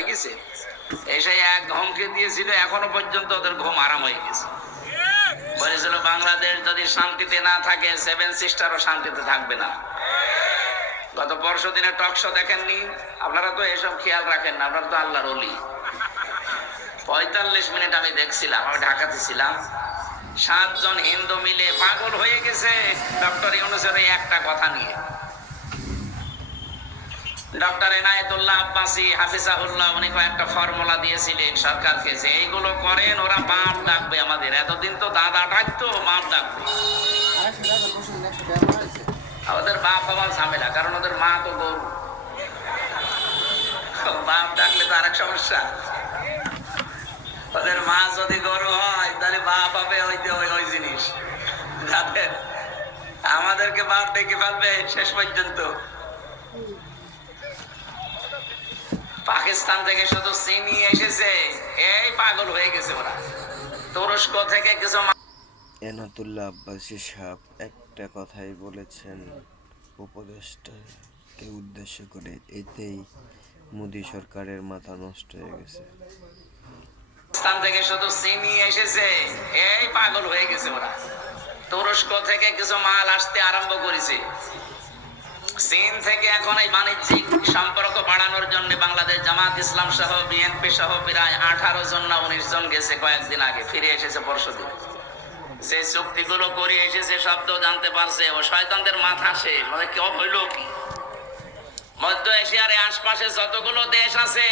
দেখেছে? এসে এক হুমকি দিয়েছিল, এখনও পর্যন্ত ওদের ঘুম আরাম হয়ে গেছে। বলেছিল, বাংলাদেশ যদি শান্তিতে না থাকে সেভেন সিস্টারও শান্তিতে থাকবে না। গত পরশু দিনে টকশো দেখেননি? আপনারা তো এসব খেয়াল রাখেন না, আপনারা তো আল্লাহর অলি পঁয়তাল্লিশ মিনিট আমি দেখছিলাম, আমি ঢাকাতে ছিলাম। সাতজন হিন্দু মিলে পাগল হয়ে গেছে। ডক্টর ইউনুসের একটা কথা নিয়ে। ডক্টর এনায়েতুল্লাহ আব্বাসি, হাফিজাহুল্লাহ, উনি কয়েকটা ফর্মুলা দিয়েছিলেন সরকারকে যে এইগুলো করেন, ওরা বাপ ডাকবে আমাদের। এতদিন তো দাদা ডাকতো বাপ ডাকবে ওদের বাপ হওয়ার ঝামেলা, কারণ ওদের মা তো গরু। বাপ ডাকলে তো আরেক সমস্যা। ওদের মা যদি গরু হয়, তাহলে বাপ হবে ওই ওই জিনিস। যাদের আমাদেরকে বাপ ডেকে ফেলবে শেষ পর্যন্ত। পাকিস্তান থেকে শুধু চিনি এসেছে। এই পাগল হয়ে গেছে ওরা। তুরস্ক থেকে কিছু এনাতুল্লাহ আব্বাসী সাহেব একটা কথাই বলেছেন উপদেষ্টাকে উদ্দেশ্য করে এতেই মোদী সরকারের মাথা নষ্ট হয়ে গেছে। পাকিস্তান থেকে শুধু চিনি এসেছে। এই পাগল হয়ে গেছে ওরা। তুরস্ক থেকে কিছু মাল আসতে আরম্ভ করেছে। চীন থেকে এখন এই বাণিজ্যিক সম্পর্ক বাড়ানোর জন্য বাংলাদেশ জামাত ইসলাম সহ বিএনপি সহ প্রায় আঠারো জন না উনিশ জন গেছে কয়েকদিন আগে, ফিরে এসেছে পরশু দিন। যে চুক্তিগুলো করে এসেছে শব্দ জানতে পারছে ও শয়তানদের মাথা শেষ মানে কেউ হইল কি? মধ্য এশিয়ার আশপাশে যতগুলো দেশ আছে,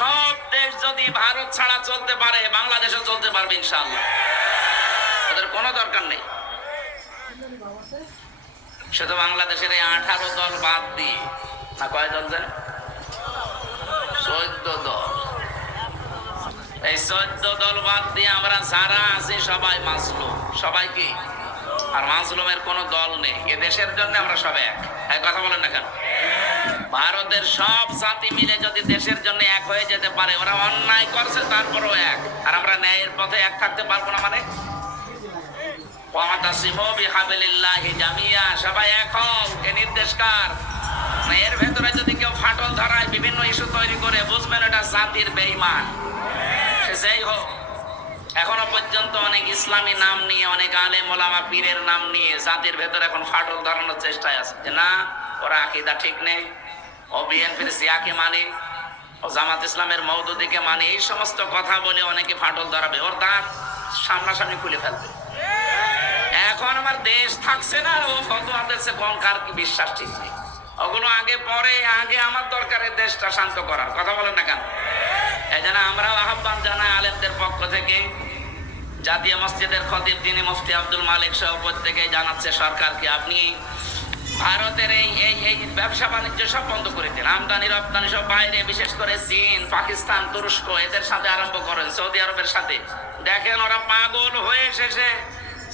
সব দেশ যদি ভারত ছাড়া চলতে পারে, বাংলাদেশও চলতে পারবে ইনশাআল্লাহ। ওদের কোনো দরকার নেই। শুধু বাংলাদেশের এই আঠারো দল বাদ দিয়ে। না কয় দল জানে চোদ্দ দল। এই চোদ্দ দল বাদ দিয়ে আমরা যারা আছি সবাই মাসলুম সবাই কি? আর মাসলুমের কোনো দল নেই। এ দেশের জন্য আমরা সব এক। কথা বলেন না কেন? ভারতের সব জাতি মিলে যদি দেশের জন্য এক হয়ে যেতে পারে, ওরা অন্যায় করছে, তারপরও এক। আর আমরা ন্যায়ের পথে এক থাকতে পারব না মানে? এর ভেতরে যদি কেউ ফাটল ধরায় বিভিন্ন ইস্যু তৈরি করে বুঝবেন এটা জাতির বেঈমান সে যেই হোক, এখনও পর্যন্ত অনেক ইসলামী নাম নিয়ে অনেক আলেম ওলামা পীরের নাম নিয়ে জাতির ভেতরে এখন ফাটল ধরানোর চেষ্টায় আছে। যে না, ওরা আকিদা ঠিক নেই, ও বিএনপির সিয়াকে মানে ও জামাত ইসলামের মৌদুদিকে মানে এই সমস্ত কথা বলে অনেকে ফাটল ধরাবে। ওর দাঁত সামনাসামনি খুলে ফেলবে। এখন আমার দেশ থাকছে না ও ফতোয়া দিচ্ছে কি বিশ্বাস ঠিক নেই। ওগুলো আগে পরে, আগে আমার দরকারে দেশটা শান্ত করার, কথা বলেন না কেন? এই জন্য আমরাও আহ্বান জানাই আলেমদের পক্ষ থেকে, জাতীয় মসজিদের খতিব যিনি মুফতি আব্দুল মালিক সহ প্রত্যেকে জানাচ্ছে সরকারকে, আপনি ভারতের এই এই এই ব্যবসা বাণিজ্য সব বন্ধ করে দিন। আমদানি, রপ্তানি সব বাইরে, বিশেষ করে চীন, পাকিস্তান, তুরস্ক, এদের সাথে আরম্ভ করেন, সৌদি আরবের সাথে। দেখেন ওরা পাগল হয়ে শেষে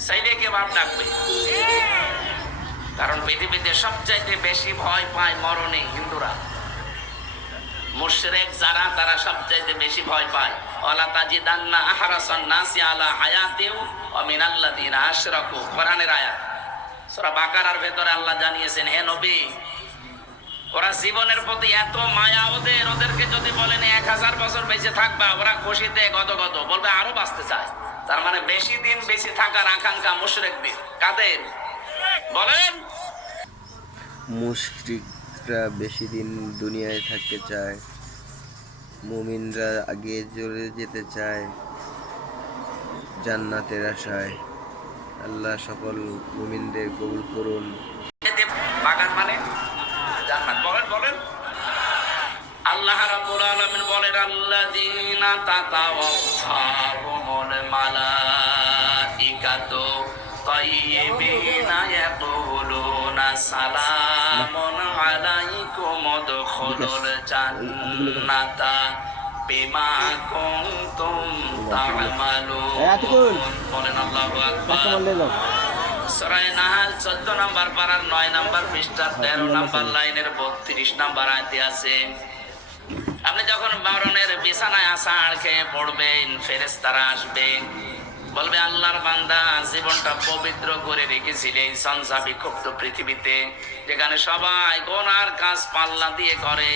সেইটাকে বাপ ডাকবে কারণ পৃথিবীতে সবচাইতে বেশি ভয় পায় মরণে হিন্দুরা। মুশরিক যারা, তারা সবচাইতে বেশি ভয় পায়। আহরাসান নাসি আলা মিনাল্লাযিনা আশরাকু। কোরআনের আয়াত। বাকারার ভেতরে আল্লাহ জানিয়েছেন, হে নবী, ওরা জীবনের প্রতি এত মায়া, ওদের, ওদেরকে যদি বলেন এক হাজার বছর বেঁচে থাকবা, ওরা খুশিতে গদগদ, বলবে আরও বাঁচতে চায়। তার মানে বেশি দিন বেশি থাকার আকাঙ্ক্ষা মুশরিকদের। কাদের? বলেন। মুশরিকরা বেশি দিন দুনিয়ায় থাকতে চায় মুমিনরা আগে চলে যেতে চায় জান্নাতের আশায়। আল্লাহ সকল মুমিনদের কবুল করুন। বাগান মানে? জান্নাত। বলেন বলেন। আল্লাহ রাব্বুল আলামিন বলেন আল্লাযীনা তাতাওয়াফাহুমুল মালাইকাতু তাইয়্যিবিনা ইয়াকুলুনা সালামুন আলাইকুম উদখুলুল জান্নাতা বিমা কুনতুম তা'মালুন বলেন আল্লাহু আকবার। সরাই নাহাল চোদ্দ নাম্বার পাড়ার নয় নাম্বার পৃষ্ঠার তেরো নাম্বার লাইনের বত্রিশ নাম্বার আয়তে আছে আপনি যখন মরণের বিছানায় আষাঢ় খেয়ে পড়বেন ফেরেস্তারা আসবে। বলবে, আল্লাহর বান্দা, জীবনটা পবিত্র করে রেখেছিলে সংসার বিক্ষুব্ধ পৃথিবীতে। যেখানে সবাই গোনার কাজ পাল্লা দিয়ে করে,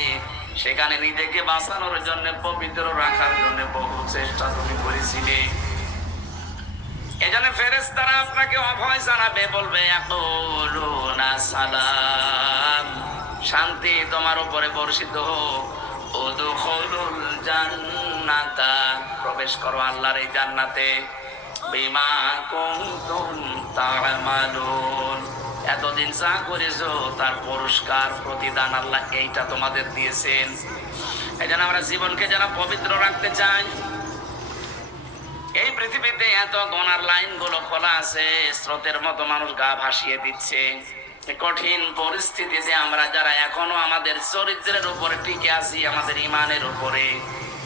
সেখানে নিজেকে বাঁচানোর জন্য, পবিত্র রাখার জন্য বহু চেষ্টা তুমি করেছিলে। এজন্য ফেরেশতারা আপনাকে অভয় জানাবে, বলবে সালাম, শান্তি তোমার উপরে বর্ষিত হোক। প্রবেশ করো আল্লাহর এই জান্নাতে। বিমা এতদিন যা করেছ, তার পুরস্কার, প্রতিদান আল্লাহ এইটা তোমাদের দিয়েছেন। এই জন্য আমরা জীবনকে যারা পবিত্র রাখতে চাই। এই পৃথিবীতে এত গোনার লাইনগুলো খোলা আছে, স্রোতের মতো মানুষ গা ভাসিয়ে দিচ্ছে। কঠিন পরিস্থিতিতে আমরা যারা এখনও আমাদের চরিত্রের উপরে টিকে আছি, আমাদের ইমানের উপরে।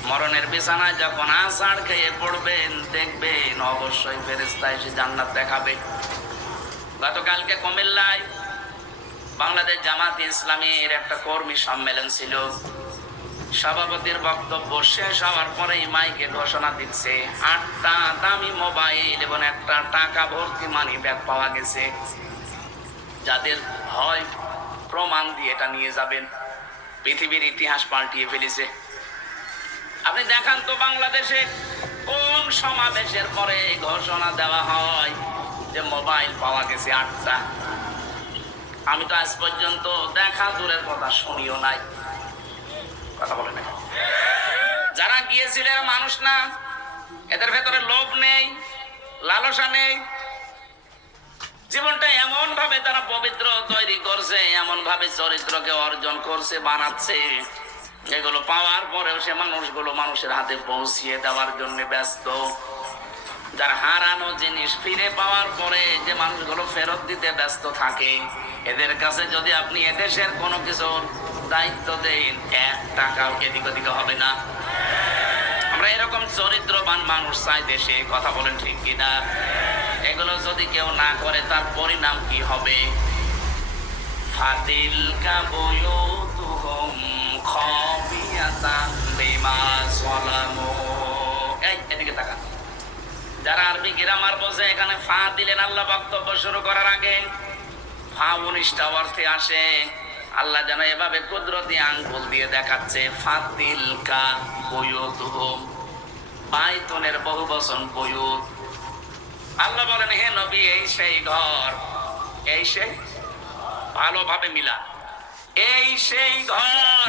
মরণের বিছানায় যখন আষাঢ় খেয়ে পড়বেন, দেখবেন অবশ্যই ফেরেস্তা এসে জান্নাত দেখাবে। গতকালকে কুমিল্লায় বাংলাদেশ জামাত ইসলামীর একটা কর্মী সম্মেলন ছিল। সভাপতির বক্তব্য শেষ হওয়ার পরেই মাইকে ঘোষণা দিচ্ছে, আটটা দামি মোবাইল এবং একটা টাকা ভর্তি মানি ব্যাগ পাওয়া গেছে। যাদের হয় প্রমাণ দিয়ে এটা নিয়ে যাবেন। পৃথিবীর ইতিহাস পাল্টিয়ে ফেলেছে। আপনি দেখান তো বাংলাদেশে কোন সমাবেশের পরে ঘোষণা দেওয়া হয় যে মোবাইল পাওয়া গেছে আটটা। আমি তো আজ পর্যন্ত দেখা দূরের কথা শুনিও নাই। কথা বলে না। যারা গিয়েছিলেন মানুষ না, এদের ভেতরে লোভ নেই, লালসা নেই জীবনটা এমন ভাবে তারা পবিত্র তৈরি করছে এমন ভাবে চরিত্রকে অর্জন করছে, বানাচ্ছে। এগুলো পাওয়ার পরেও সে মানুষগুলো মানুষের হাতে পৌঁছিয়ে দেওয়ার জন্য ব্যস্ত। যার হারানো জিনিস ফিরে পাওয়ার পরে যে মানুষগুলো ফেরত দিতে ব্যস্ত থাকে, এদের কাছে যদি আপনি এদেশের কোনো কিছুর দায়িত্ব দেন, এক টাকাও এদিক ওদিকে হবে না। আমরা এরকম চরিত্রবান মানুষ চাই দেশে, কথা বলেন ঠিক কিনা? এগুলো যদি কেউ না করে, তার পরিণাম কি হবে? ফাতিল এদিকে তাকান। যারা আরবি গ্রামার বোঝে, এখানে ফা দিলেন আল্লাহ বক্তব্য শুরু করার আগে। ফা উনিশটা অর্থে আসে। আল্লাহ যেন এভাবে কুদরতি আঙ্গুল দিয়ে দেখাচ্ছে, ফাতিল কা বয়ুত হোম পাইতনের বহু বচন বয়ুত। আল্লাহ বলেন হে নবী এই সেই ঘর এই সেই ভালোভাবে মিলা এই সেই ঘর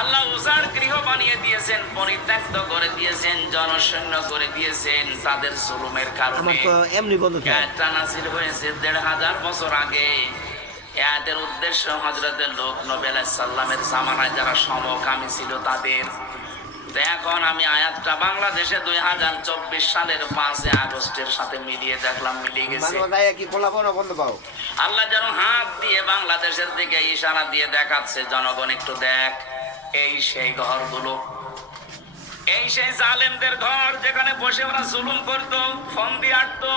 আল্লাহ উজাড় গৃহ বানিয়ে দিয়েছেন পরিত্যক্ত করে দিয়েছেন জনশূন্য করে দিয়েছেন তাদের জুলুমের কারণে। আয়াতটা নাজিল হয়েছে দেড় হাজার বছর আগে। এদের উদ্দেশ্য হজরতের লোক নবেল সাল্লামের জামানায় যারা সমকামী ছিল তাদের তো এখন আমি আয়াতটা বাংলাদেশে দুই হাজার চব্বিশ সালের পাঁচে আগস্টের সাথে মিলিয়ে দেখলাম মিলিয়ে গেছে। আল্লাহ যেন হাত দিয়ে বাংলাদেশের দিকে ইশারা দিয়ে দেখাচ্ছে জনগণ একটু দেখ এই সেই ঘরগুলো। এই সেই জালেমদের ঘর যেখানে বসে ওরা জুলুম করতো ফোন দিয়ে আটতো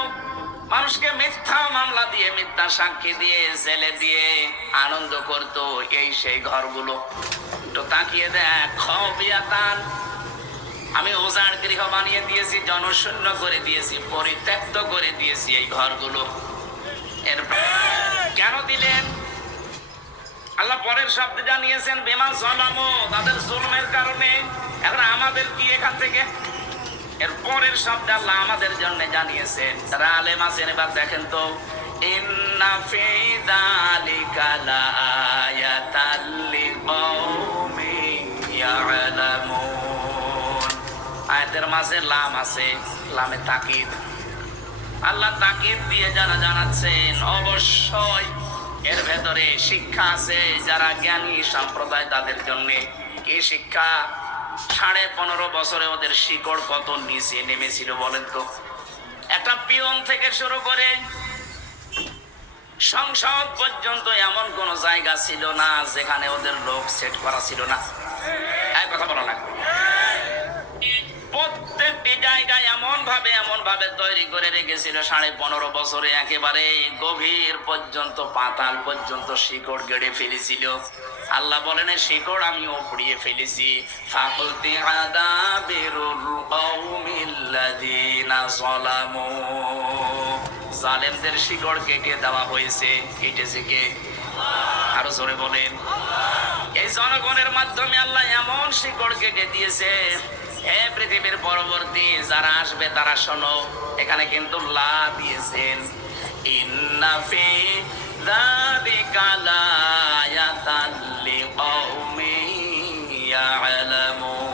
মানুষকে মিথ্যা মামলা দিয়ে মিথ্যা সাক্ষী দিয়ে জেলে দিয়ে আনন্দ করতো এই সেই ঘরগুলো। একটু তাকিয়ে দেখ খবিয়াতান আমি ওজার গৃহ বানিয়ে দিয়েছি, জনশূন্য করে দিয়েছি, পরিত্যক্ত করে দিয়েছি এই ঘরগুলো। কেন দিলেন? আল্লাহ পরের শব্দে জানিয়েছেন, বেমা জলামো, তাদের জুলমের কারণে। এখন আমাদের কি এখান থেকে? এর পরের শব্দ আল্লাহ আমাদের জন্য জানিয়েছেন যারা আলেম আছেন, এবার দেখেন তো। ইন্না ফি যালিকা ইয়ালামুন। আয়াতের মাঝে লাম আছে, লামে তাকিদ। আল্লাহ তাকিদ দিয়ে যারা জানাচ্ছেন, অবশ্যই এর ভেতরে শিক্ষা আছে, যারা জ্ঞানী সম্প্রদায়, তাদের জন্য কি শিক্ষা? সাড়ে পনেরো বছরে ওদের শিকড় কত নিচে নেমেছিল বলেন তো? একটা পিয়ন থেকে শুরু করে সংসদ পর্যন্ত এমন কোন জায়গা ছিল না, যেখানে ওদের লোক সেট করা ছিল না। এক কথা বলা লাগবে জায়গায় এমন ভাবে এমন ভাবে তৈরি করে রেখেছিল, সাড়ে পনেরো বছরে একেবারে গভীর পর্যন্ত, পাতাল পর্যন্ত শিকড় গেড়ে ফেলেছিল। আল্লাহ বলেন শিকড় আমি উপড়িয়ে ফেলেছি। ফাকুলতি আদাবিরুল কওমিল্লাযিনা যালামু। জালেমদের শিকড় কেটে দেওয়া হয়েছে। কেটেছে কে? আরও জোরে বলেন। এই জনগণের মাধ্যমে আল্লাহ এমন শিকড় কেটে দিয়েছে হে পৃথিবীর পরবর্তী যারা আসবে, তারা শোনো, এখানে কিন্তু লা দিয়েছেন। ইন্না ফি যালিকা লায়াতাল লিকাউমিন ইয়ালামুন।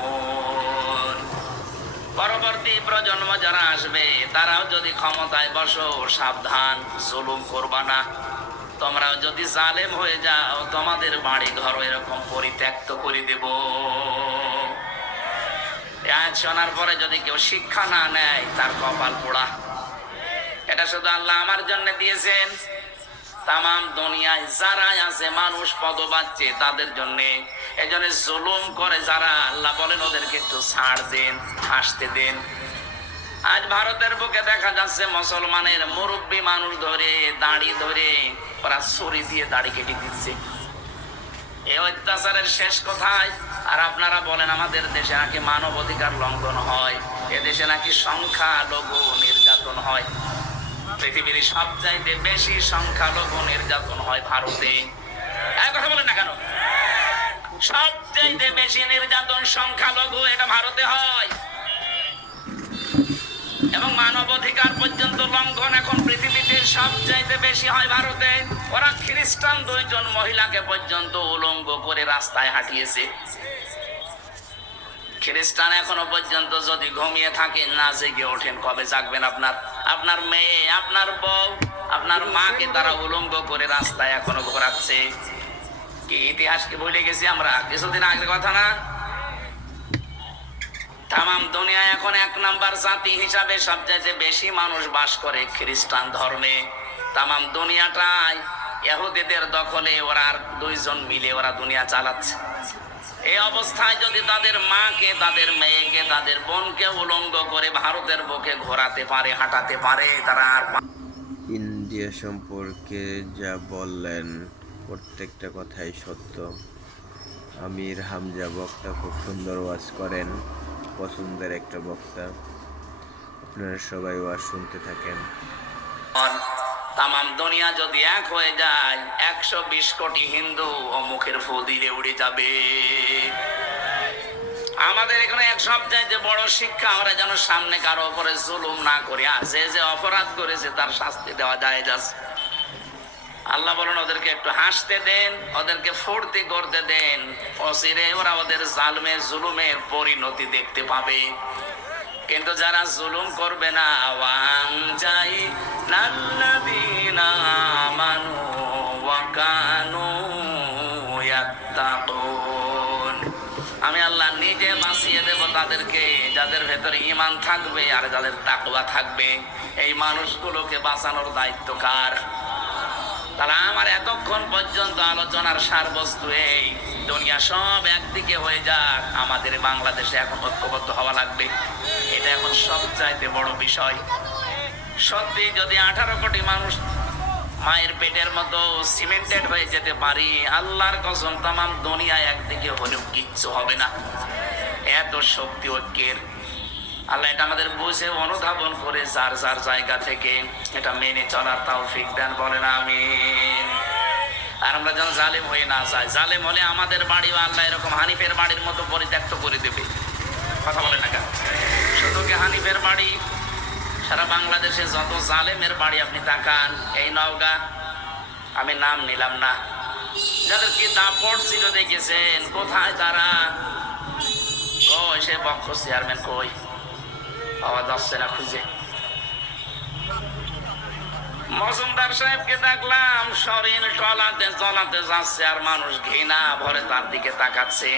পরবর্তী প্রজন্ম যারা আসবে, তারাও যদি ক্ষমতায় বসো, সাবধান, জুলুম করবা না। তোমরাও যদি জালেম হয়ে যাও, তোমাদের বাড়ি ঘর এরকম পরিত্যক্ত করে দেব। আজ শোনার পরে যদি কেউ শিক্ষা না নেয়, তার কপাল পোড়া। এটা শুধু আল্লাহ আমার জন্য দিয়েছেন। তাম দুনিয়ায় যারা আছে, মানুষ পদ পাচ্ছে তাদের জন্য। এজন্য জুলুম করে যারা, আল্লাহ বলেন, ওদেরকে একটু ছাড় দেন, হাসতে দেন। আজ ভারতের বুকে দেখা যাচ্ছে, মুসলমানের মুরব্বী মানুষ ধরে, দাড়ি ধরে, ওরা ছুরি দিয়ে দাড়ি কেটে দিচ্ছে। এই অত্যাচারের শেষ কথায়, আর আপনারা বলেন আমাদের দেশে নাকি মানব অধিকার লঙ্ঘন হয় এদেশে নাকি সংখ্যালঘু নির্যাতন হয়। পৃথিবীর সবচাইতে বেশি সংখ্যালঘু নির্যাতন হয় ভারতে। কথা বলেন না কেন? সবচাইতে বেশি নির্যাতন সংখ্যালঘু এটা ভারতে হয়। এবং মানবাধিকার পর্যন্ত লঙ্ঘন এখন পৃথিবীতে সব চাইতে বেশি হয় ভারতে। ওরা খ্রিস্টান দুইজন মহিলাকে পর্যন্ত উলঙ্গ করে রাস্তায় হাঁটিয়েছে। খ্রিস্টান এখনও পর্যন্ত যদি ঘুমিয়ে থাকেন না জেগে ওঠেন, কবে জাগবেন আপনার? আপনার মেয়ে, আপনার বউ, আপনার মাকে তারা উলঙ্গ করে রাস্তায় এখনও ঘোরাচ্ছে। কি ইতিহাসকে ভুলে গেছি আমরা? কিছুদিন আগের কথা না? তামাম দুনিয়া এখন এক নাম্বার জাতি হিসাবে সবচাইতে বেশি মানুষ বাস করে খ্রিস্টান ধর্মে। তামাম দুনিয়াটাই এহুদিদের দখলে ওরা আর দুইজন মিলে ওরা দুনিয়া চালাচ্ছে। এই অবস্থায় যদি তাদের মাকে, তাদের মেয়েকে, তাদের বোনকে উলঙ্গ করে ভারতের বুকে ঘোরাতে পারে, হাঁটাতে পারে, তারা আর ইন্ডিয়া সম্পর্কে যা বললেন, প্রত্যেকটা কথাই সত্য। আমির হামজা বক্তা খুব সুন্দর ওয়াজ করেন। পছন্দের একটা বক্তা। আপনারা সবাই ওয়াজ শুনতে থাকেন। তামাম দুনিয়া যদি এক হয়ে যায়, একশো বিশ কোটি হিন্দু ও মুখের ফু দিলে উড়ে যাবে। আমাদের এখানে এক সবচাইতে বড় শিক্ষা, আমরা যেন সামনে কারও উপরে জুলুম না করি। আর যে যে অপরাধ করেছে, তার শাস্তি দেওয়া যায় যাচ্ছে আল্লাহ বলেন, ওদেরকে একটু হাসতে দেন, ওদেরকে ফুর্তি করতে দেন। অসিরে ওরা ওদের জালমে জুলুমের পরিণতি দেখতে পাবে। কিন্তু যারা জুলুম করবে না, ওয়াং যাই নাল্লাযীনা আমানু ওয়া কানু ইয়াত্তাকুন। আমি আল্লাহ নিজে বাঁচিয়ে দেব তাদেরকে, যাদের ভেতরে ঈমান থাকবে আর যাদের তাকওয়া থাকবে। এই মানুষগুলোকে বাঁচানোর দায়িত্ব কার? তাহলে আমার এতক্ষণ পর্যন্ত আলোচনার সারবস্তু এই। দুনিয়া সব একদিকে হয়ে যাক, আমাদের বাংলাদেশে এখন ঐক্যবদ্ধ হওয়া লাগবে। এটা এখন সবচাইতে বড় বিষয়। সত্যি যদি আঠারো কোটি মানুষ মায়ের পেটের মতো সিমেন্টেড হয়ে যেতে পারি, আল্লাহর কসম তামাম দুনিয়ায় একদিকে হলেও কিচ্ছু হবে না। এত শক্তি ঐক্যের। আল্লাহ এটা আমাদের বুঝে অনুধাবন করে যার যার জায়গা থেকে এটা মেনে চলার তৌফিক দেন, বলেন আমিন। আর আমরা যেন জালেম হয়ে না যাই, জালেম হলে আমাদের বাড়িও আল্লাহ এরকম হানিফের বাড়ির মতো পরিত্যক্ত করে দেবে। কথা বলে না শুধু কি হানিফের বাড়ি? সারা বাংলাদেশে যত জালেমের বাড়ি আপনি তাকান, এই নওগা, আমি নাম নিলাম না। যাদের কি দাপট ছিল দেখেছেন, কোথায় তারা? কই, সে বক্ষ চেয়ারম্যান কই? পাওয়া যাচ্ছে না, খুঁজে। মজুমদার সাহেবকে দেখলাম শরীর টলাতে চলাতে যাচ্ছে আর মানুষ ঘৃণা ভরে তার দিকে তাকাচ্ছে।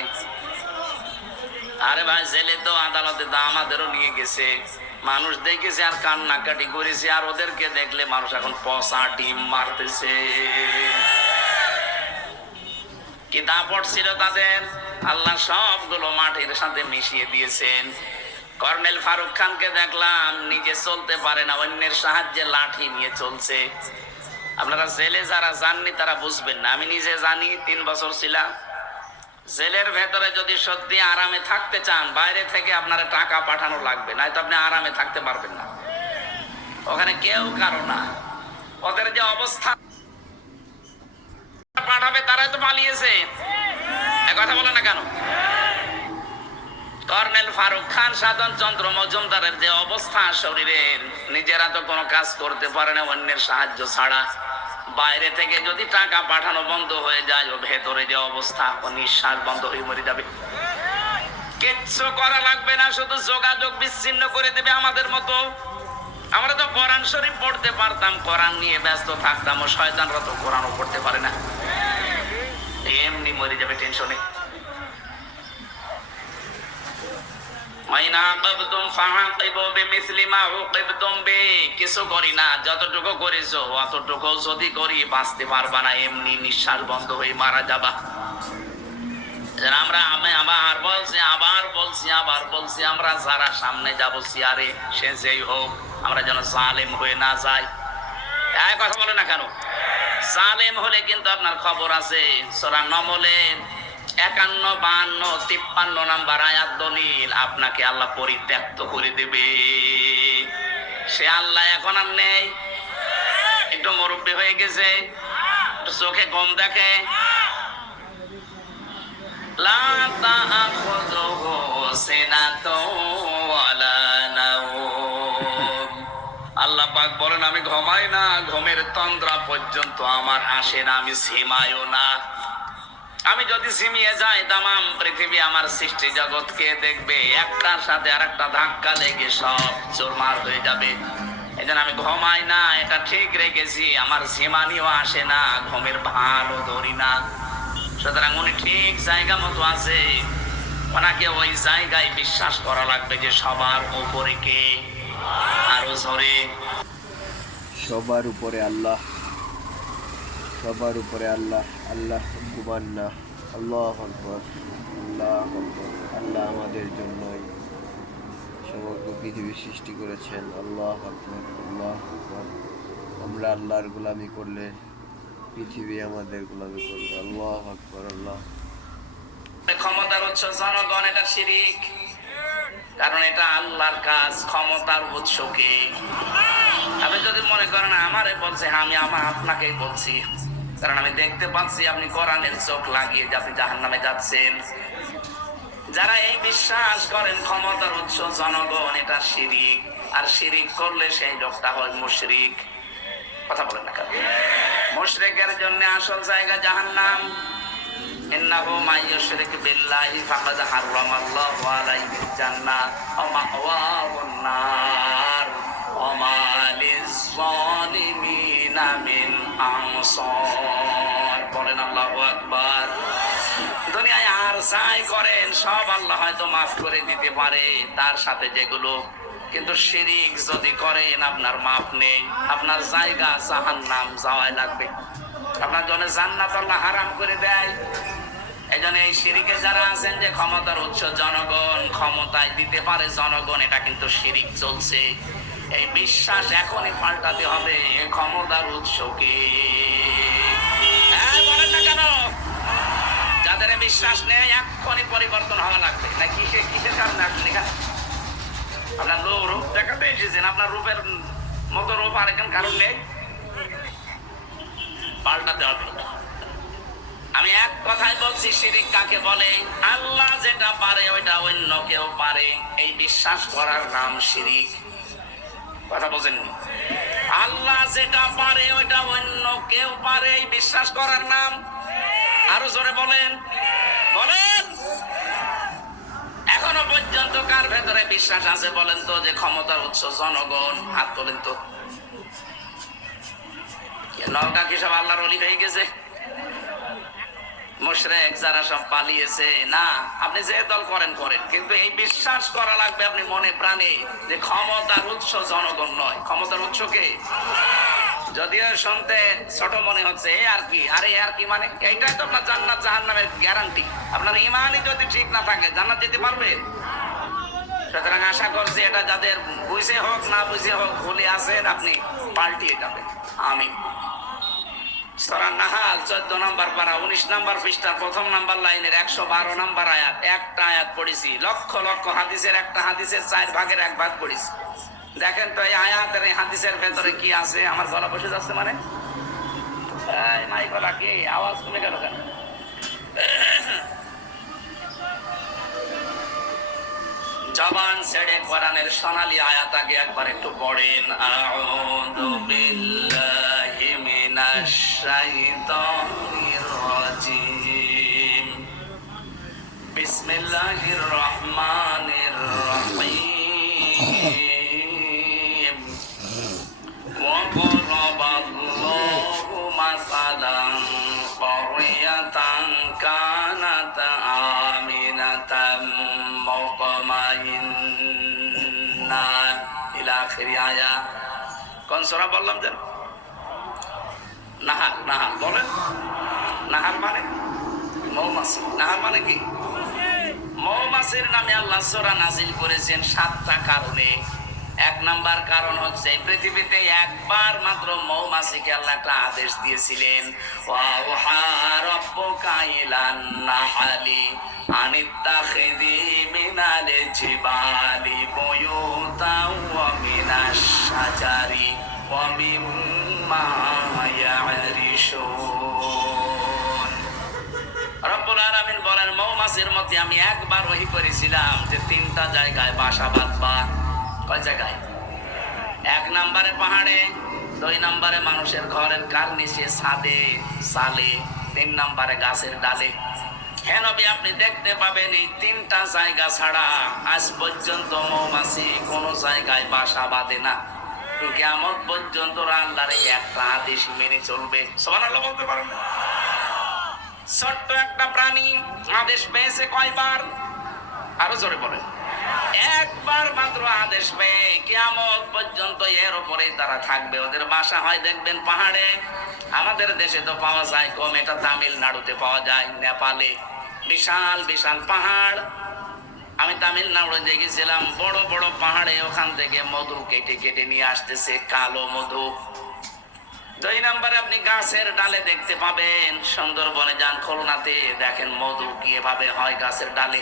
আরে ভাই, জেলে তো আদালতে তো আমাদেরও নিয়ে গেছে। মানুষ দেখেছে আর কান্নাকাটি করেছে আর ওদেরকে দেখলে মানুষ এখন পচা ডিম মারতেছে। কি দাপট ছিল তাদের? আল্লাহ সবগুলো মাটির সাথে মিশিয়ে দিয়েছেন। কর্নেল ফারুক খানকে দেখলাম, নিজে চলতে পারে না, অন্যের সাহায্যে লাঠি নিয়ে চলছে। আপনারা জেলে যারা জাননি তারা বুঝবেন না। আমি নিজে জানি, তিন বছর ছিলাম। জেলের ভেতরে যদি সত্যি আরামে থাকতে চান, বাইরে থেকে আপনারা টাকা পাঠানো লাগবে, নয়তো আপনি আরামে থাকতে পারবেন না। ওখানে কেউ কারও না। ওদের যে অবস্থা, পাঠাবে, তারাই তো পালিয়েছে। কথা বলে না কেন? কর্নেল ফারুক খান, সাধন চন্দ্র মজুমদারের যে অবস্থা, শরীরের নিজেরা তো কোনো কাজ করতে পারে না, অন্যের সাহায্য ছাড়া। বাইরে থেকে যদি টাকা পাঠানো বন্ধ হয়ে যায়, ও ভেতরে যে অবস্থা, ও নিঃশ্বাস বন্ধ হয়ে মরে যাবে। কিচ্ছু করা লাগবে না, শুধু যোগাযোগ বিচ্ছিন্ন করে দেবে আমাদের মতো। আমরা তো কোরআন শরীফ পড়তে পারতাম, কোরআন নিয়ে ব্যস্ত থাকতাম, ও শয়তানরা তো কোরআনও পড়তে পারে না। এমনি মরে যাবে টেনশনে। মাইনা আকাবতুম ফাআকিবু বিমিসলি মা উকিবতুম বি। কিছু করি না, যতটুকু করেছ, অতটুকু যদি করি, বাঁচতে পারবা না, এমনি নিঃশ্বাস বন্ধ হয়ে মারা যাবা। আমরা আমি আবার বলছি আবার বলছি আবার বলছি, আমরা যারা সামনে যাব সিয়ারে, সে যেই হোক, আমরা যেন জালেম হয়ে না যাই। কথা বলে না কেন? জালেম হলে কিন্তু আপনার খবর আছে, সোরা নমলের একান্ন বান্ন তিপ্পান্ন নাম্বার আয়াত দলিল আপনাকে আল্লাহ পরিত্যক্ত করে দেবে। সে আল্লাহ এখন আর নেই। একটু মুরব্বী হয়ে গেছে চোখে কম দেখে। লা তাআখুযুহু সিনাতুন আল্লাহ পাক বলেন, আমি ঘুমাই না, ঘুমের তন্দ্রা পর্যন্ত আমার আসে না, আমি ঝিমাইও না। আমি যদি ঝিমিয়ে যাই, তামাম পৃথিবী আমার সৃষ্টি জগৎকে দেখবে। একটার সাথে আর একটা ধাক্কা লেগে সব চোরমার হয়ে যাবে। এই আমি ঘুমাই না, এটা ঠিক রেখেছি। আমার ঝিমানিও আসে না, ঘুমের ভালো ধরি না। সুতরাং উনি ঠিক জায়গা মতো আছে। ওনাকে ওই জায়গায় বিশ্বাস করা লাগবে যে সবার উপরে কে? আরও জোরে। সবার উপরে আল্লাহ। সবার উপরে আল্লাহ। আল্লাহ ঘুমান আল্লাহ আকবর আল্লাহ আকবর, আল্লাহ আমাদের জন্যই সমগ্র পৃথিবী সৃষ্টি করেছেন। আল্লাহ আকবর আল্লাহ আকবর। আমরা আল্লাহর গোলামি করলে পৃথিবী আমাদের গোলামি করবে। আল্লাহ আকবর, আল্লাহ। ক্ষমতার উৎস জনগণ, এটা শিরিক। কারণ এটা আল্লাহর কাজ, ক্ষমতার উৎসকে আপনি যদি মনে করেন আমারে বলছে, আমি আমার আপনাকেই বলছি। কারণ আমি দেখতে পাচ্ছি আপনি কোরআনের চোখ লাগিয়ে আপনি জাহান নামে যাচ্ছেন। যারা এই বিশ্বাস করেন, ক্ষমতার উৎস জনগণ, এটা শিরিক। আর শিরিক করলে সেই লোকটা হয় মুশরিক। কথা বলেন না মুশরিকের জন্য আসল জায়গা জাহান নাম ইন্নাহু মাইয়ুশরিক বলেন দুনিয়ায় আর যাই করেন, সব আল্লাহ হয়তো মাফ করে দিতে পারে তার সাথে যেগুলো। কিন্তু শিরিক যদি করেন, আপনার মাপ নেই। আপনার জায়গা জাহান নাম যাওয়াই লাগবে। আপনার জন্য জান্নাত আল্লাহ হারাম করে দেয়। এই এই সিরিকে যারা আছেন যে ক্ষমতার উৎস জনগণ, ক্ষমতায় দিতে পারে জনগণ, এটা কিন্তু সিরিক চলছে। এই বিশ্বাস এখনই পাল্টাতে হবে ক্ষমতার উৎসকে। হ্যাঁ, বলেন না কেন? যাদের বিশ্বাস নেই এক্ষুনি পরিবর্তন হওয়া লাগবে। না কিসে কিসের কারণে আসলে আপনার লো রূপ দেখাতে এসেছেন আপনার রূপের মতো রূপ আর এখানে কারণ নেই। পাল্টাতে হবে। আমি এক কথাই বলছি শিরিক কাকে বলে? আল্লাহ যেটা পারে ওইটা অন্য কেউ পারে। এই বিশ্বাস করার নাম শিরিক। কথা বলছেন আল্লাহ যেটা পারে ওইটা অন্য কেউ পারে বিশ্বাস করার নাম। আরও জোরে বলেন। বলেন। এখনও পর্যন্ত কার ভেতরে বিশ্বাস আছে বলেন তো, যে ক্ষমতার উৎস জনগণ? হাত তোলেন তো। নৌকা কি সব আল্লাহর অলি হয়ে গেছে? মুশরেক, যারা সব পালিয়েছে, না, আপনি যে দল করেন করেন। কিন্তু এই বিশ্বাস করা লাগবে আপনি মনে প্রাণে যে ক্ষমতার উৎস জনগণ নয়। ক্ষমতার উৎস কে? যদিও শুনতে ছোট মনে হচ্ছে, এ আর কি? আরে আর কি মানে? এইটাই তো আপনার জান্নাত, জাহান্নামের গ্যারান্টি আপনার ইমানই যদি ঠিক না থাকে, জান্নাত যেতে পারবে? সুতরাং আশা করছি এটা যাদের বুঝে হোক, না বুঝে হোক, ভুলে আছেন, আপনি পাল্টিয়ে যাবেন। আমি সরা নাহাল চোদ্দ নম্বর পারা, উনিশ নম্বর পৃষ্ঠার প্রথম নাম্বার লাইনের একশো বারো নম্বর আয়াত। একটা আয়াত পড়েছি। লক্ষ লক্ষ হাদিসের একটা হাদিসের চার ভাগের এক ভাগ পড়েছি। দেখেন তো এই আয়াতের এই হাদিসের ভেতরে কি আছে? আমার গলা বসে যাচ্ছে মানে? এই মাইকলা কি? আওয়াজ গেল কেন? জবান ছেড়ে কোরআনের সোনালী আয়াত আগে একবার একটু পড়েন। আউযু বিল্লাহি মিনাশ শাইতানির রাজিম বিসমিল্লাহির রহমানির রহিম وضرب الله مثلا قرية كانت آمنة مطمئنة إلى آخر آية কোন সূরা বললাম যেন নাহার নাহার বলেন। নাহার মানে? মৌমাছি। নাহার মানে কি? মৌমাছির নামে আল্লাহ সূরা নাজিল করেছেন সাতটা কারণে। এক নাম্বার কারণ হচ্ছে পৃথিবীতে একবার মাত্র মৌমাছিকে আল্লাহ একটা আদেশ দিয়েছিলেন মিনাল মিম্মা ইয়ারিশুন। রব্বুল আলামিন বলেন, মৌমাছির মধ্যে আমি একবার ওহি করেছিলাম যে তিনটা জায়গায় বাসা বাঁধবা। কয় জায়গায়? এক নম্বরে পাহাড়ে, দুই নম্বরে মানুষের ঘরের কার নিচে ছাদে, সালে, তিন নম্বরে গাছের ডালে। হ্যাঁ নবী, আপনি দেখতে পাবেন এই তিনটা জায়গা ছাড়া আজ পর্যন্ত মৌমাছি কোনো জায়গায় বাসা বাঁধে না। কেমন পর্যন্ত আল্লাহর একটা আদেশ মেনে চলবে। সবার বলতে পারেন ছোট্ট একটা প্রাণী আদেশ পেয়েছে কয়বার? আরও জোরে বলেন। একবার মাত্র আদেশ পেয়ে কিয়ামত পর্যন্ত এর উপরেই তারা থাকবে। ওদের বাসা হয়, দেখবেন, পাহাড়ে। আমাদের দেশে তো পাওয়া যায় কম, এটা তামিলনাড়ুতে পাওয়া যায়, নেপালে। বিশাল বিশাল পাহাড়। আমি তামিলনাড়ুতে গেছিলাম, বড় বড় পাহাড়ে ওখান থেকে মধু কেটে কেটে নিয়ে আসতেছে কালো মধু। দুই নম্বরে আপনি গাছের ডালে দেখতে পাবেন, সুন্দরবনে যান খুলনাতে, দেখেন মধু কীভাবে হয় গাছের ডালে।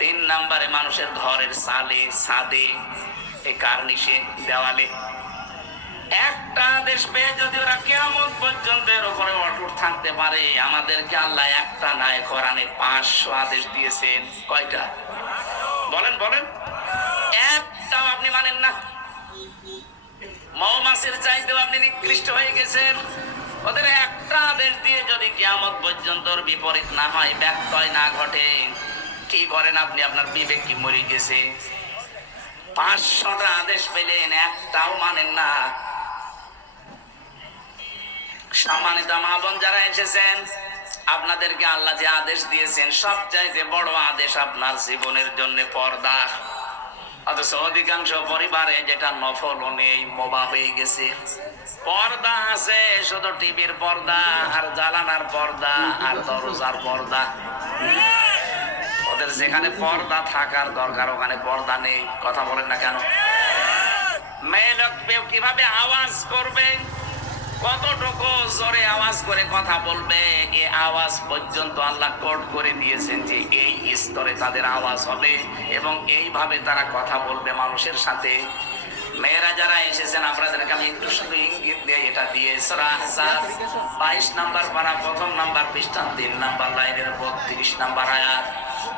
তিন নম্বরে মানুষের ঘরের সালে, ছাদে এই কার্নিশে, দেওয়ালে। একটা দেশ পেয়ে যদি ওরা কেমন পর্যন্ত এর উপরে অটুট থাকতে পারে, আমাদেরকে আল্লাহ একটা নাই, কোরআনে পাঁচশো আদেশ দিয়েছেন। কয়টা? বলেন বলেন। একটাও আপনি মানেন না। মৌমাছির চাইতেও আপনি নিকৃষ্ট হয়ে গেছেন। ওদের একটা আদেশ দিয়ে যদি কিয়ামত পর্যন্ত বিপরীত না হয়, ব্যত্যয় না ঘটে, কি করেন আপনি? আপনার বিবেক কি মরে গেছে? পাঁচশোটা আদেশ পেলেন, একটাও মানেন না। সম্মানিত মা বোন যারা এসেছেন আপনাদেরকে আল্লাহ যে আদেশ দিয়েছেন, সবচাইতে বড় আদেশ আপনার জীবনের জন্য পর্দা। অথচ অধিকাংশ পরিবারে যেটা নফল নেই মোবা হয়ে গেছে। পর্দা আছে, শুধু টিভির পর্দা আর জালানার পর্দা আর দরজার পর্দা। ওদের যেখানে পর্দা থাকার দরকার, ওখানে পর্দা নেই। কথা বলেন না কেন? মেয়ে লোক কীভাবে আওয়াজ করবে? কতটুকু জোরে আওয়াজ করে কথা বলবে? এই আওয়াজ পর্যন্ত আল্লাহ কোড করে দিয়েছেন যে এই স্তরে তাদের আওয়াজ হবে এবং এইভাবে তারা কথা বলবে মানুষের সাথে। মেয়েরা যারা এসেছেন, আপনাদেরকে আমি একটু শুধু ইঙ্গিত দিয়ে এটা দিয়ে বাইশ নাম্বার পারা, প্রথম নাম্বার পৃষ্ঠান তিন নাম্বার লাইনের বত্রিশ নাম্বার আয়াত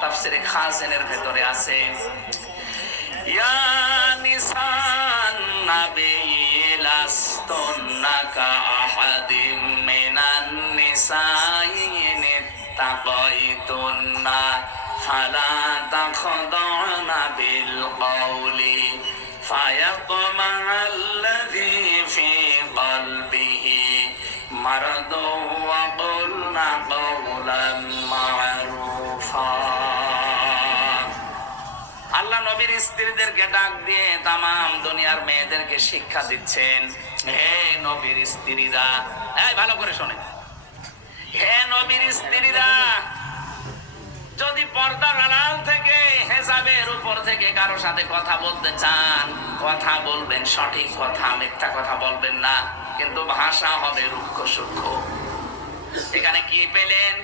তাফসিরে খাসেনের ভেতরে আছে। ইয়া নিসান নাবিয়্যি লাস্তুন্না কাআহাদিম মিনান নিসাই ইন ইত্তাকাইতুন্না ফালা তাখদা'না বিল কওলি فيطمع الذي في قلبه مرض স্ত্রীদেরকে ডাক দিয়ে তাম দুনিয়ার মেয়েদেরকে শিক্ষা দিচ্ছেন। হে নবীর স্ত্রীরা, এই ভালো করে শোনে হে নবীর স্ত্রীরা, যদি পর্দার আড়াল থেকে, হেজাবের উপর থেকে কারও সাথে কথা বলতে চান, কথা বলবেন, সঠিক কথা, মিথ্যা কথা বলবেন না, কিন্তু ভাষা হবে রুক্ষ সূক্ষ্ম। এখানে কি পেলেন?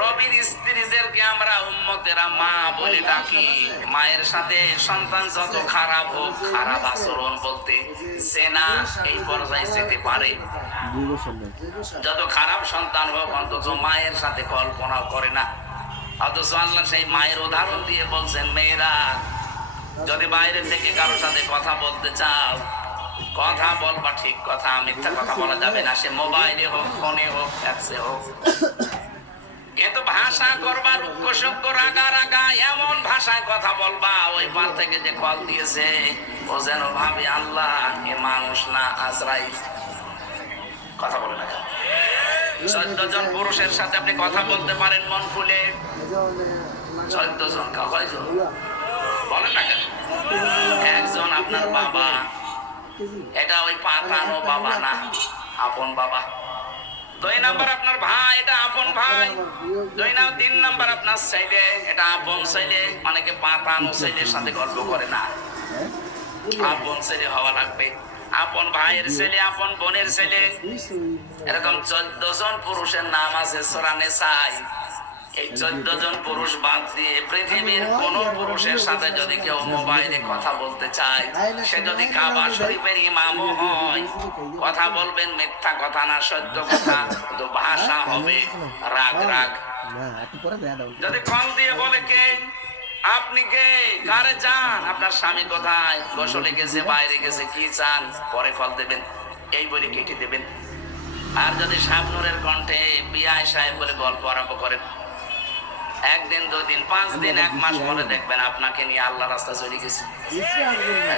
নবীর স্ত্রীদেরকে আমরা উম্মতেরা মা বলে ডাকি। মায়ের সাথে সন্তান যত খারাপ হোক, খারাপ আচরণ বলতে সেনা এই পর্যায়ে যেতে পারে। যত খারাপ সন্তান হোক, অন্তত মায়ের সাথে কল্পনা করে না। অথচ আল্লাহ সেই মায়ের উদাহরণ দিয়ে বলছেন, মেয়েরা, যদি বাইরে থেকে কারোর সাথে কথা বলতে চাও, কথা বলবা ঠিক কথা, মিথ্যা কথা বলা যাবে না। সে মোবাইলে হোক, ফোনে হোক ফ্যাক্সে হোক। কিন্তু ভাষা করবার উৎকর্ষজ্ঞ রাগা রাগা, এমন ভাষায় কথা বলবা, ওই পার থেকে যে কল দিয়েছে, ও যেন ভাবি, আল্লাহ, এ মানুষ না আজরাই কথা বলে না চোদ্দ জন পুরুষের সাথে আপনি কথা বলতে পারেন মন খুলে। চোদ্দ জন কয়জন? বলেন না কেন? একজন আপনার বাবা। এটা ওই পাতানো বাবা না, আপন বাবা। দুই নাম্বার আপনার ভাই, এটা আপন ভাই। দুই নাম, তিন নাম্বার আপনার ছেলে, এটা আপন ছেলে। অনেকে পাতানো ছেলের সাথে গল্প করে না। আপন ছেলে হওয়া লাগবে। আপন ভাইয়ের ছেলে, আপন বোনের ছেলে। এরকম চোদ্দ জন পুরুষের নাম আছে সরানে সাই পুরুষ বাদ দিয়ে পৃথিবীর কোন পুরুষের সাথে যদি কেউ মোবাইলে কথা বলতে চায়, সে যদি কাবা শরীফের হয়, কথা বলবেন মিথ্যা কথা না, সত্য কথা কিন্তু ভাষা হবে রাগ রাগ। যদি কল দিয়ে বলে কে? আপনি কে? কারে চান? আপনার স্বামী কোথায়? গোসলে গেছে, বাইরে গেছে, কি চান? পরে কল দেবেন। এই বলে কেটে দেবেন। আর যদি শাবনুরের কণ্ঠে বিআই সাহেব বলে গল্প আরম্ভ করেন একদিন দুই দিন পাঁচ দিন এক মাস পরে দেখবেন আপনাকে নিয়ে আল্লাহ রাস্তা চলে গেছে।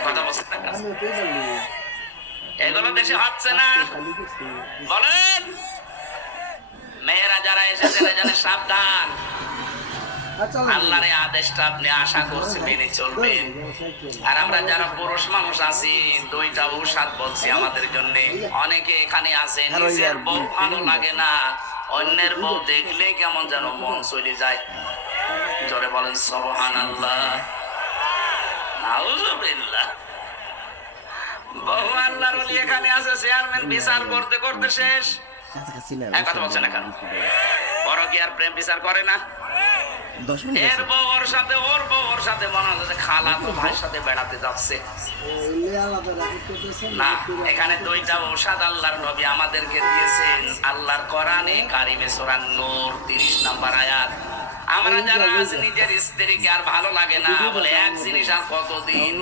কথা বলছেন এগুলো দেশে হচ্ছে না। বলেন। মেয়েরা যারা এসেছেন এজন্য সাবধান। আল্লাহর এই আদেশটা আপনি আশা করছি মেনে চলবেন আর আমরা যারা পুরুষ মানুষ আছি দুইটা ঔষধ বলছি আমাদের জন্য। অনেকে এখানে আছে নিজের বউ ভালো লাগে না। অন্যের বউ দেখলে কেমন যেন মন চলে যায়। জোরে বলেন সবহান আল্লাহ বহু আল্লাহর এখানে আছে চেয়ারম্যান বিচার করতে করতে শেষ। কথা বলছেন এখন কেন? বড় কি আর প্রেম বিচার করে না? এর বউ ওর সাথে ওর বউ সাথে মনে হচ্ছে খালা তো ভাইয়ের সাথে বেড়াতে যাচ্ছে। না এখানে দুইটা ঔষধ আল্লাহর নবী আমাদেরকে দিয়েছেন। আল্লাহর কোরআনে কারিমে সূরা নূর 30 নাম্বার আয়াত। আমরা যারা আজ নিজের স্ত্রীকে আর ভালো লাগে না বলে এক জিনিস আর কতদিন?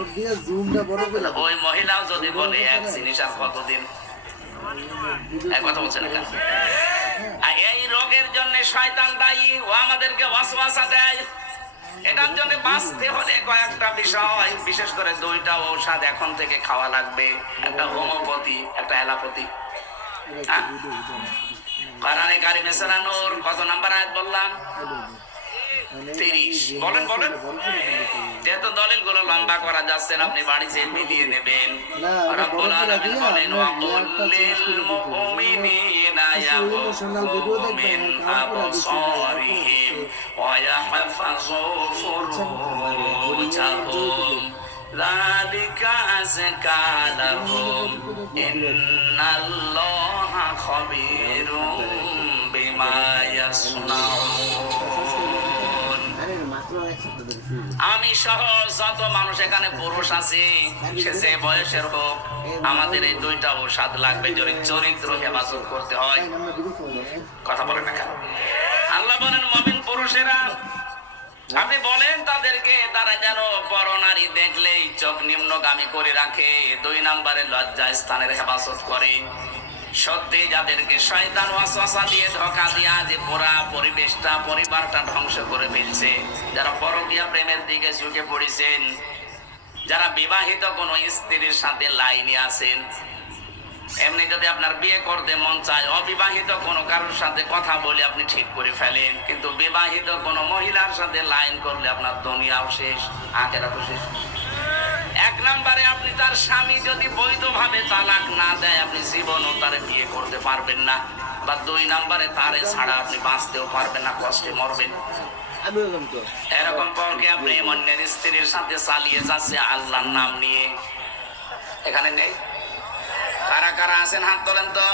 ওই মহিলাও যদি বলে এক জিনিস আর কতদিন? কথা বলছেন এই রোগের জন্য শয়তান দায়ী, ও আমাদেরকে ওয়াসওয়াসা দেয়। এটার জন্য বাঁচতে হলে কয়েকটা বিষয়, বিশেষ করে দুইটা ঔষধ এখন থেকে খাওয়া লাগবে। একটা হোমিওপ্যাথি, একটা অ্যালোপ্যাথি। হ্যাঁ। কারণে গাড়ি মেসারানোর কত নাম্বার আয়াত বললাম? তিরিশ বলেন বলেন যেহেতু দলিল গুলো লম্বা করা যাচ্ছে না, আপনি বাড়ি যেয়ে মিলিয়ে নেবেন রব্বুল আলামিন বলেন ওয়াকুল্লিল মুমিনিনা ইয়াগুদ্দু মিন আবসারিহিম ওয়া ইয়াহফাযু ফুরুজাহুম ذلك أزكى لهم إن الله خبير بما يصنعون আমি সহ যত মানুষ এখানে পুরুষ আছে, সে যে বয়সের হোক, আমাদের এই দুইটা ঔষধ লাগবে, যদি চরিত্র হেফাজত করতে হয়। কথা বলেন না কেন? আল্লাহ বলেন, মমিন পুরুষেরা, আপনি বলেন তাদেরকে, তারা যেন পরনারী দেখলেই চোখ নিম্নগামী করে রাখে, দুই নম্বরে লজ্জা স্থানের হেফাজত করে। সত্যি যাদেরকে শয়তান ওয়াসওয়াসা দিয়ে ধোকা দিয়া যে পুরা পরিবেশটা, পরিবারটা ধ্বংস করে ফেলছে। যারা পরকীয়া প্রেমের দিকে ঝুঁকে পড়েছেন, যারা বিবাহিত কোনো স্ত্রীর সাথে লাইনে আছেন, এমনি যদি আপনার বিয়ে করতে মন চায়, অবিবাহিত কোনো কারোর সাথে কথা বলে আপনি ঠিক করে ফেলেন। কিন্তু বিবাহিত কোনো মহিলার সাথে লাইন করলে আপনার দুনিয়াও শেষ আখেরা তো শেষ। এক নম্বরে আপনি তার স্বামী যদি বৈধভাবে তালাক না দেয়, আপনি জীবনও তার বিয়ে করতে পারবেন না। বা দুই নম্বরে তারে ছাড়া আপনি বাঁচতেও পারবেন না, কষ্টে মরবেন। এরকম পরকে আপনি স্ত্রীর সাথে চালিয়ে যাচ্ছে, আল্লাহর নাম নিয়ে। এখানে নেই? কারা কারা আছেন? হাত তোলেন তো।